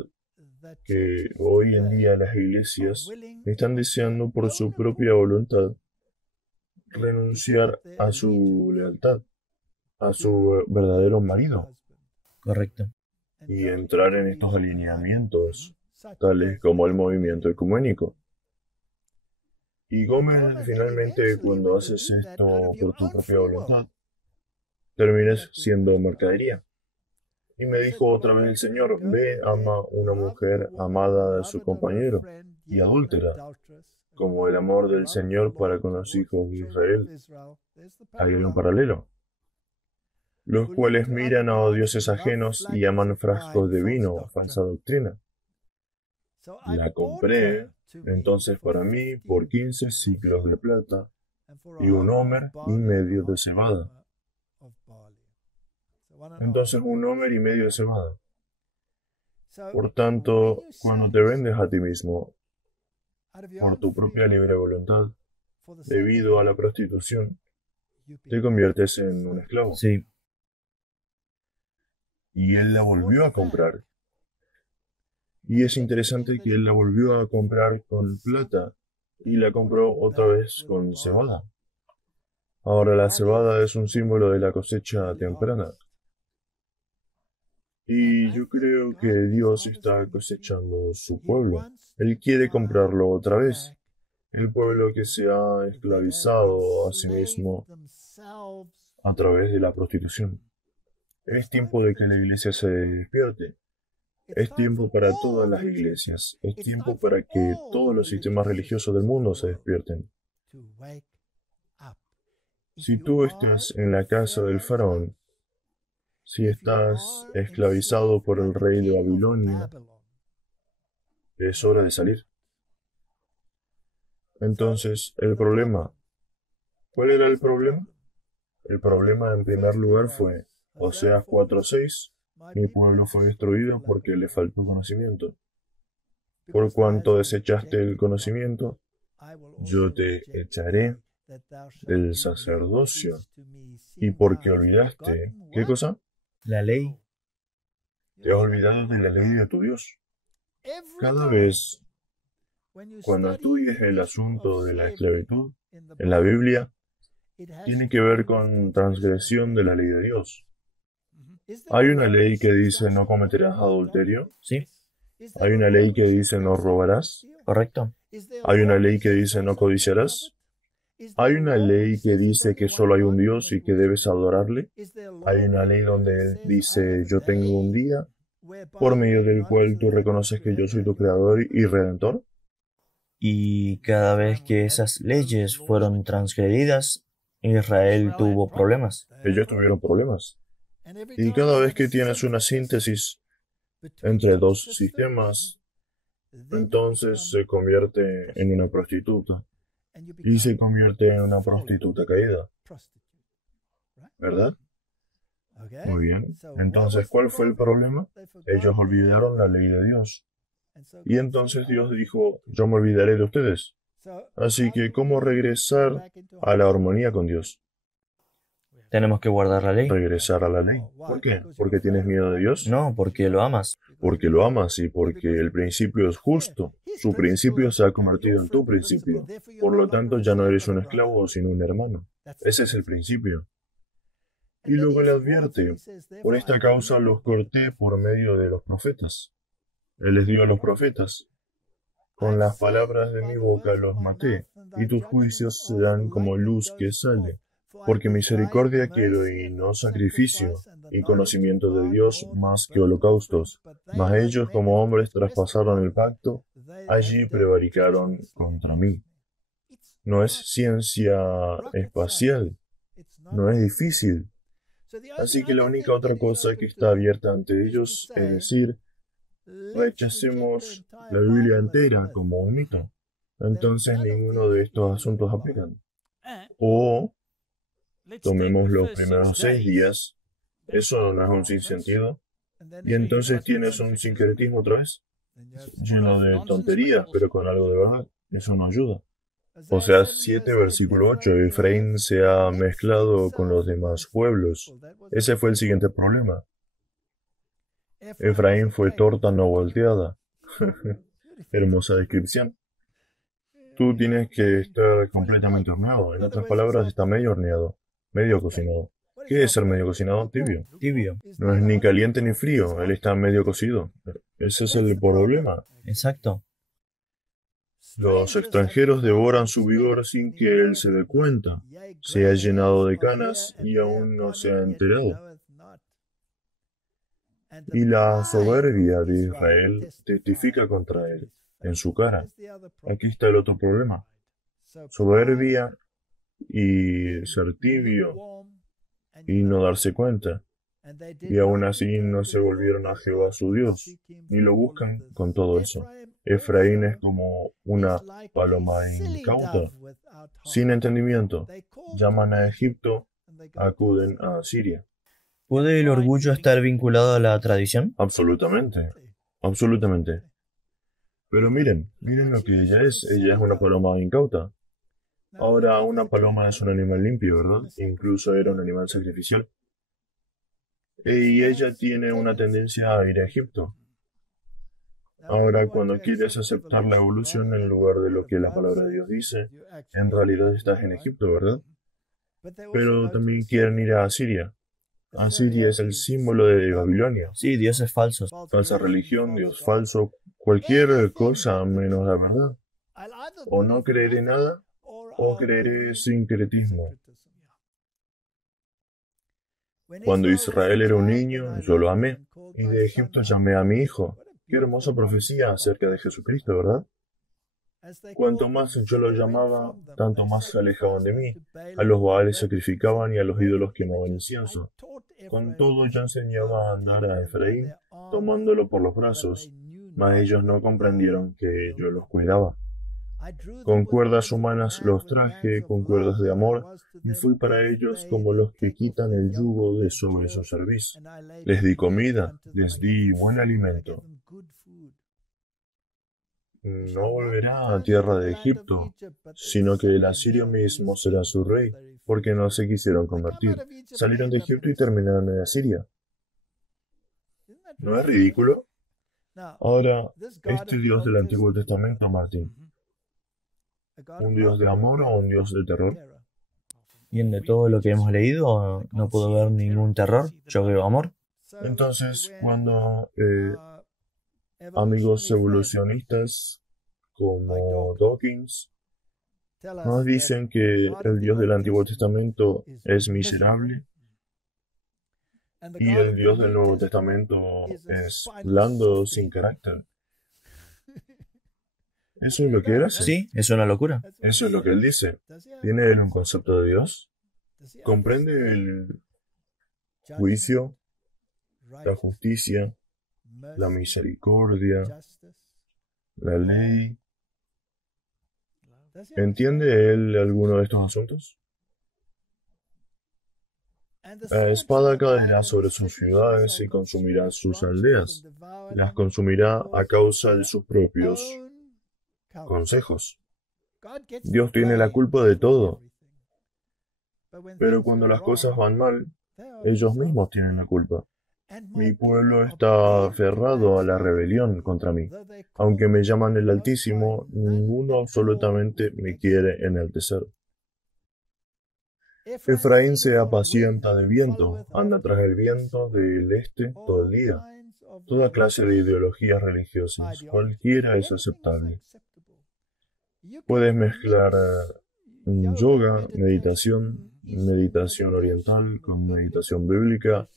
que hoy en día las iglesias están deseando por su propia voluntad renunciar a su lealtad, a su verdadero marido, Correcto. y entrar en estos alineamientos, tales como el movimiento ecuménico. Y Gómez, finalmente, cuando haces esto por tu propia voluntad, terminas siendo mercadería. Y me dijo otra vez el Señor, ve, ama una mujer amada de su compañero y adúltera, como el amor del Señor para con los hijos de Israel. Hay un paralelo, los cuales miran a dioses ajenos y aman frascos de vino, falsa doctrina. La compré entonces para mí por 15 siclos de plata y un homer y medio de cebada. Entonces un homer y medio de cebada. Por tanto, cuando te vendes a ti mismo por tu propia libre voluntad, debido a la prostitución, te conviertes en un esclavo. Sí, Y él la volvió a comprar. Y es interesante que él la volvió a comprar con plata y la compró otra vez con cebada. Ahora la cebada es un símbolo de la cosecha temprana. Y yo creo que Dios está cosechando su pueblo. Él quiere comprarlo otra vez. El pueblo que se ha esclavizado a sí mismo a través de la prostitución. Es tiempo de que la iglesia se despierte. Es tiempo para todas las iglesias. Es tiempo para que todos los sistemas religiosos del mundo se despierten. Si tú estás en la casa del faraón, si estás esclavizado por el rey de Babilonia, es hora de salir. Entonces, el problema, ¿cuál era el problema? El problema en primer lugar fue Oseas 4:6, mi pueblo fue destruido porque le faltó conocimiento. Por cuanto desechaste el conocimiento, yo te echaré del sacerdocio. Y porque olvidaste, ¿qué cosa? la ley. Te has olvidado de la ley de tu Dios. Cada vez, cuando estudies el asunto de la esclavitud en la Biblia, tiene que ver con transgresión de la ley de Dios. Hay una ley que dice no cometerás adulterio. Sí, Hay una ley que dice no robarás. correcto. Hay una ley que dice no codiciarás. Hay una ley que dice que solo hay un Dios y que debes adorarle. Hay una ley donde dice yo tengo un día por medio del cual tú reconoces que yo soy tu creador y redentor. Y cada vez que esas leyes fueron transgredidas, Israel tuvo problemas. Ellos tuvieron problemas. Y cada vez que tienes una síntesis entre dos sistemas, entonces se convierte en una prostituta. Y se convierte en una prostituta caída, ¿verdad? Muy bien. Entonces, ¿cuál fue el problema? Ellos olvidaron la ley de Dios. Y entonces Dios dijo, yo me olvidaré de ustedes. Así que, ¿cómo regresar a la armonía con Dios? Tenemos que guardar la ley. Regresar a la ley. ¿Por qué? ¿Porque tienes miedo de Dios? No, porque lo amas. Porque lo amas y porque el principio es justo. Su principio se ha convertido en tu principio. Por lo tanto, ya no eres un esclavo, sino un hermano. Ese es el principio. Y luego le advierte, por esta causa los corté por medio de los profetas. Él les dio a los profetas, con las palabras de mi boca los maté, y tus juicios serán como luz que sale. Porque misericordia quiero y no sacrificio, y conocimiento de Dios más que holocaustos. Mas ellos como hombres traspasaron el pacto, allí prevaricaron contra mí. No es ciencia espacial, no es difícil. Así que la única otra cosa que está abierta ante ellos es decir, rechacemos la Biblia entera como un mito. Entonces ninguno de estos asuntos aplican. O tomemos los primeros 6 días. Eso no es un sinsentido. Y entonces tienes un sincretismo otra vez, lleno de tonterías, pero con algo de verdad. Eso no ayuda. Oseas 7, versículo 8. Efraín se ha mezclado con los demás pueblos. Ese fue el siguiente problema. Efraín fue torta no volteada. Hermosa descripción. Tú tienes que estar completamente horneado. En otras palabras, está medio horneado, medio cocinado. ¿Qué es ser medio cocinado? Tibio. Tibio. No es ni caliente ni frío, él está medio cocido. Ese es el problema. Exacto. Los extranjeros devoran su vigor sin que él se dé cuenta. Se ha llenado de canas y aún no se ha enterado. Y la soberbia de Israel testifica contra él, en su cara. Aquí está el otro problema. Soberbia y ser tibio y no darse cuenta. Y aún así no se volvieron a Jehová su Dios, ni lo buscan con todo eso. Efraín es como una paloma incauta, sin entendimiento. Llaman a Egipto, acuden a Siria. ¿Puede el orgullo estar vinculado a la tradición? Absolutamente, absolutamente. Pero miren lo que ella es. Ella es una paloma incauta. Ahora, una paloma es un animal limpio, ¿verdad? Incluso era un animal sacrificial. Y ella tiene una tendencia a ir a Egipto. Ahora, cuando quieres aceptar la evolución en lugar de lo que la palabra de Dios dice, en realidad estás en Egipto, ¿verdad? Pero también quieren ir a Asiria. Asiria es el símbolo de Babilonia. Sí, dioses falsos. Falsa religión, Dios falso, cualquier cosa menos la verdad. O no creeré nada, o creeré sincretismo. Cuando Israel era un niño, yo lo amé, y de Egipto llamé a mi hijo. Qué hermosa profecía acerca de Jesucristo, ¿verdad? Cuanto más yo los llamaba, tanto más se alejaban de mí. A los Baales sacrificaban y a los ídolos quemaban incienso. Con todo yo enseñaba a andar a Efraín, tomándolo por los brazos, mas ellos no comprendieron que yo los cuidaba. Con cuerdas humanas los traje, con cuerdas de amor, y fui para ellos como los que quitan el yugo de sobre su cerviz. Les di comida, les di buen alimento. No volverá a tierra de Egipto, sino que el asirio mismo será su rey, porque no se quisieron convertir. Salieron de Egipto y terminaron en Asiria. ¿No es ridículo? Ahora, este Dios del Antiguo Testamento, Martín, ¿un Dios de amor o un Dios de terror? Y en de todo lo que hemos leído, no puedo ver ningún terror. Yo veo amor. Entonces, cuando amigos evolucionistas como Dawkins nos dicen que el Dios del Antiguo Testamento es miserable y el Dios del Nuevo Testamento es blando, sin carácter. ¿Eso es lo que él hace? Sí, es una locura. Eso es lo que él dice. ¿Tiene él un concepto de Dios? ¿Comprende el juicio, la justicia, la misericordia, la ley? ¿Entiende él alguno de estos asuntos? La espada caerá sobre sus ciudades y consumirá sus aldeas. Las consumirá a causa de sus propios consejos. Dios tiene la culpa de todo. Pero cuando las cosas van mal, ellos mismos tienen la culpa. Mi pueblo está aferrado a la rebelión contra mí. Aunque me llaman el Altísimo, ninguno absolutamente me quiere enaltecer. Efraín se apacienta de viento, anda tras el viento del este todo el día. Toda clase de ideologías religiosas, cualquiera es aceptable. Puedes mezclar yoga, meditación oriental con meditación bíblica.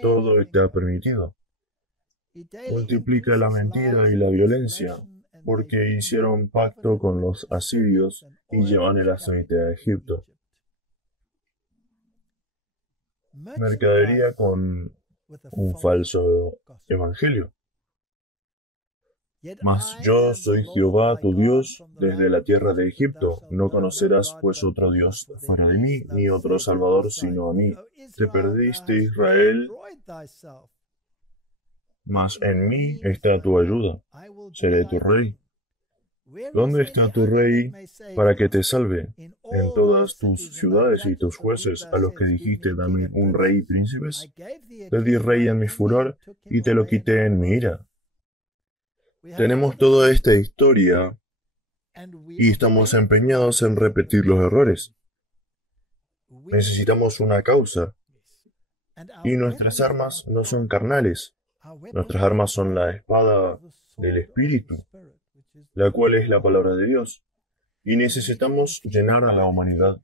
Todo está permitido. Multiplica la mentira y la violencia, porque hicieron pacto con los asirios y llevan el aceite a Egipto. Mercadería con un falso evangelio. Mas yo soy Jehová tu Dios desde la tierra de Egipto. No conocerás pues otro Dios fuera de mí, ni otro Salvador sino a mí. Te perdiste, Israel. mas en mí está tu ayuda. Seré tu rey. ¿Dónde está tu rey para que te salve? En todas tus ciudades y tus jueces a los que dijiste, dame un rey y príncipes. Te di rey en mi furor y te lo quité en mi ira. Tenemos toda esta historia y estamos empeñados en repetir los errores. Necesitamos una causa y nuestras armas no son carnales. Nuestras armas son la espada del Espíritu, la cual es la palabra de Dios. Y necesitamos llenar a la humanidad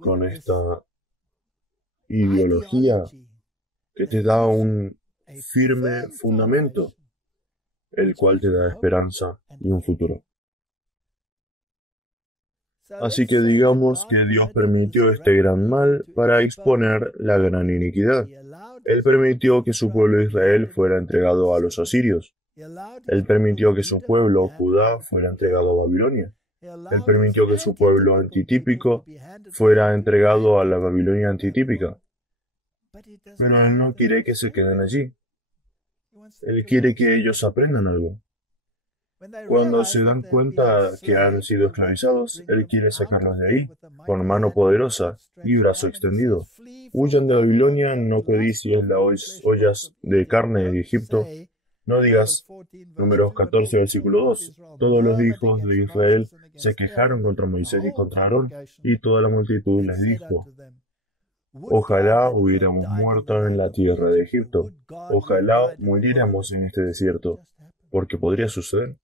con esta ideología que te da un firme fundamento, el cual te da esperanza y un futuro. Así que digamos que Dios permitió este gran mal para exponer la gran iniquidad. Él permitió que su pueblo Israel fuera entregado a los asirios. Él permitió que su pueblo Judá fuera entregado a Babilonia. Él permitió que su pueblo antitípico fuera entregado a la Babilonia antitípica. Pero Él no quiere que se queden allí. Él quiere que ellos aprendan algo. Cuando se dan cuenta que han sido esclavizados, Él quiere sacarlos de ahí, con mano poderosa y brazo extendido. Huyan de Babilonia, no codicies las ollas de carne de Egipto. No digas, Números 14, versículo 2, todos los hijos de Israel se quejaron contra Moisés y contra Aarón, y toda la multitud les dijo, ojalá hubiéramos muerto en la tierra de Egipto, ojalá muriéramos en este desierto, porque podría suceder.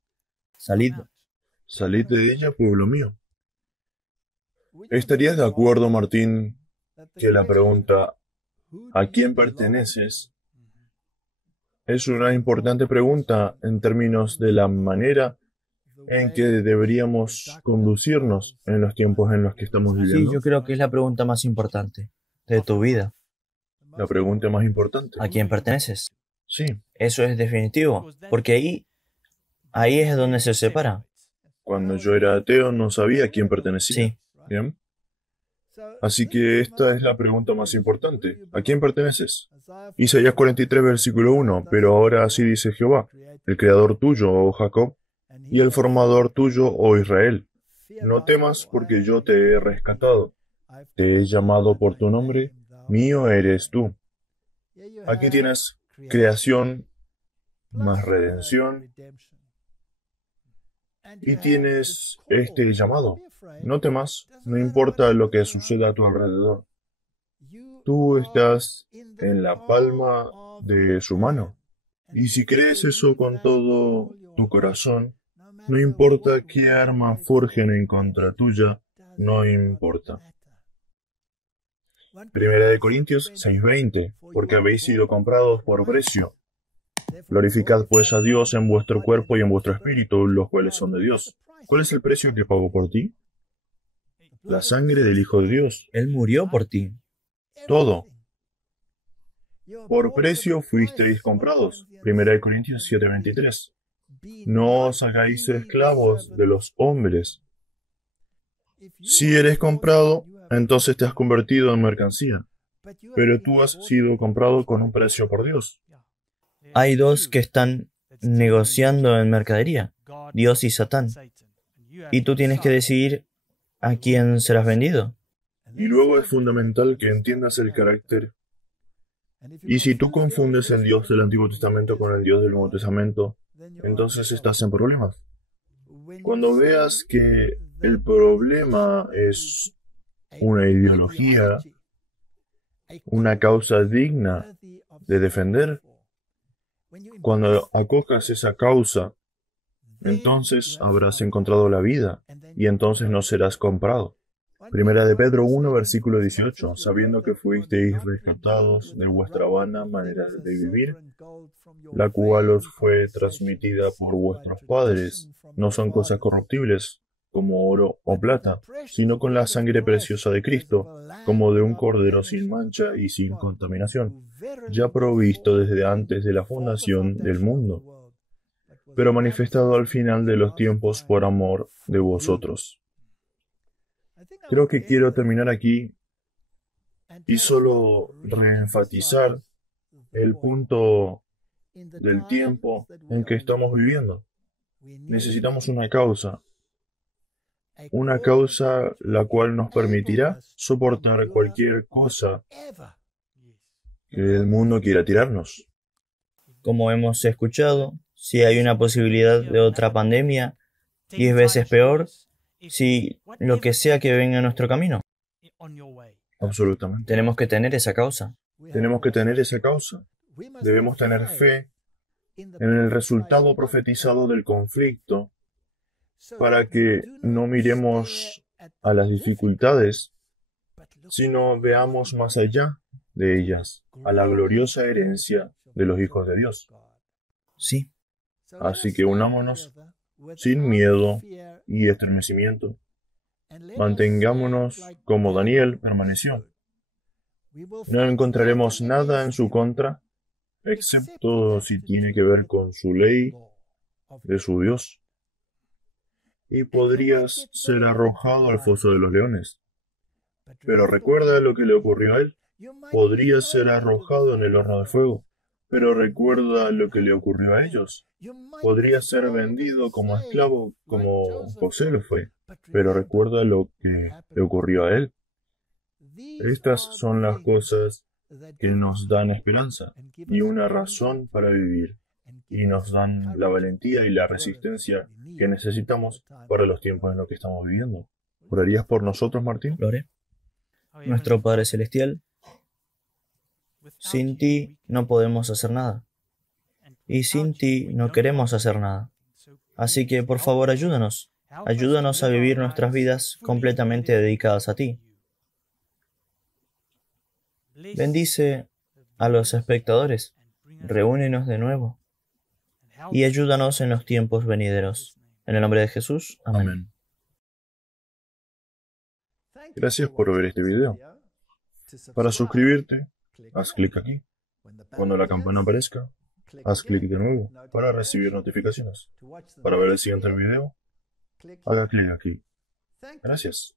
Salid de ella, pueblo mío. ¿Estarías de acuerdo, Martín, que la pregunta ¿a quién perteneces? Es una importante pregunta en términos de la manera en que deberíamos conducirnos en los tiempos en los que estamos Sí, viviendo? yo creo que es la pregunta más importante de tu vida. La pregunta más importante. ¿A quién perteneces? Sí, Eso es definitivo, porque ahí es donde se separa. cuando yo era ateo no sabía a quién pertenecía. Sí, ¿Bien? Así que esta es la pregunta más importante. ¿A quién perteneces? Isaías 43, versículo 1. Pero ahora así dice Jehová, el creador tuyo, oh Jacob, y el formador tuyo, oh Israel. No temas porque yo te he rescatado. Te he llamado por tu nombre, mío eres tú. Aquí tienes creación más redención y tienes este llamado. No temas, no importa lo que suceda a tu alrededor. Tú estás en la palma de su mano. Y si crees eso con todo tu corazón, no importa qué arma forjen en contra tuya, no importa. Primera de Corintios 6:20, porque habéis sido comprados por precio. Glorificad pues a Dios en vuestro cuerpo y en vuestro espíritu, los cuales son de Dios. ¿Cuál es el precio que pagó por ti? La sangre del Hijo de Dios. Él murió por ti. Todo. Por precio fuisteis comprados. Primera de Corintios 7:23. No os hagáis esclavos de los hombres. Si eres comprado, entonces te has convertido en mercancía. Pero tú has sido comprado con un precio por Dios. Hay dos que están negociando en mercadería, Dios y Satán. Y tú tienes que decidir a quién serás vendido. Y luego es fundamental que entiendas el carácter. Y si tú confundes el Dios del Antiguo Testamento con el Dios del Nuevo Testamento, entonces estás en problemas. Cuando veas que el problema es una ideología, una causa digna de defender, cuando acojas esa causa, entonces habrás encontrado la vida y entonces no serás comprado. Primera de Pedro 1, versículo 18, sabiendo que fuisteis rescatados de vuestra vana manera de vivir, la cual os fue transmitida por vuestros padres, no son cosas corruptibles, como oro o plata, sino con la sangre preciosa de Cristo, como de un cordero sin mancha y sin contaminación, ya provisto desde antes de la fundación del mundo, pero manifestado al final de los tiempos por amor de vosotros. Creo que quiero terminar aquí y solo reenfatizar el punto del tiempo en que estamos viviendo. Necesitamos una causa la cual nos permitirá soportar cualquier cosa que el mundo quiera tirarnos. Como hemos escuchado, si hay una posibilidad de otra pandemia, 10 veces peor, si lo que sea que venga a nuestro camino. Absolutamente. Tenemos que tener esa causa. Tenemos que tener esa causa. Debemos tener fe en el resultado profetizado del conflicto para que no miremos a las dificultades, sino veamos más allá de ellas, a la gloriosa herencia de los hijos de Dios. Sí. Así que unámonos sin miedo y estremecimiento. Mantengámonos como Daniel permaneció. No encontraremos nada en su contra, excepto si tiene que ver con su ley de su Dios. Y podrías ser arrojado al foso de los leones. Pero recuerda lo que le ocurrió a él. Podrías ser arrojado en el horno de fuego. Pero recuerda lo que le ocurrió a ellos. Podrías ser vendido como esclavo, como José lo fue. Pero recuerda lo que le ocurrió a él. Estas son las cosas que nos dan esperanza y una razón para vivir, y nos dan la valentía y la resistencia que necesitamos para los tiempos en los que estamos viviendo. ¿Orarías por nosotros, Martín? Lore. Nuestro Padre Celestial, sin ti no podemos hacer nada. Y sin ti no queremos hacer nada. Así que, por favor, ayúdanos. Ayúdanos a vivir nuestras vidas completamente dedicadas a ti. Bendice a los espectadores. Reúnenos de nuevo. Y ayúdanos en los tiempos venideros. En el nombre de Jesús. Amén. Amén. Gracias por ver este video. Para suscribirte, haz clic aquí. Cuando la campana aparezca, haz clic de nuevo para recibir notificaciones. Para ver el siguiente video, haga clic aquí. Gracias.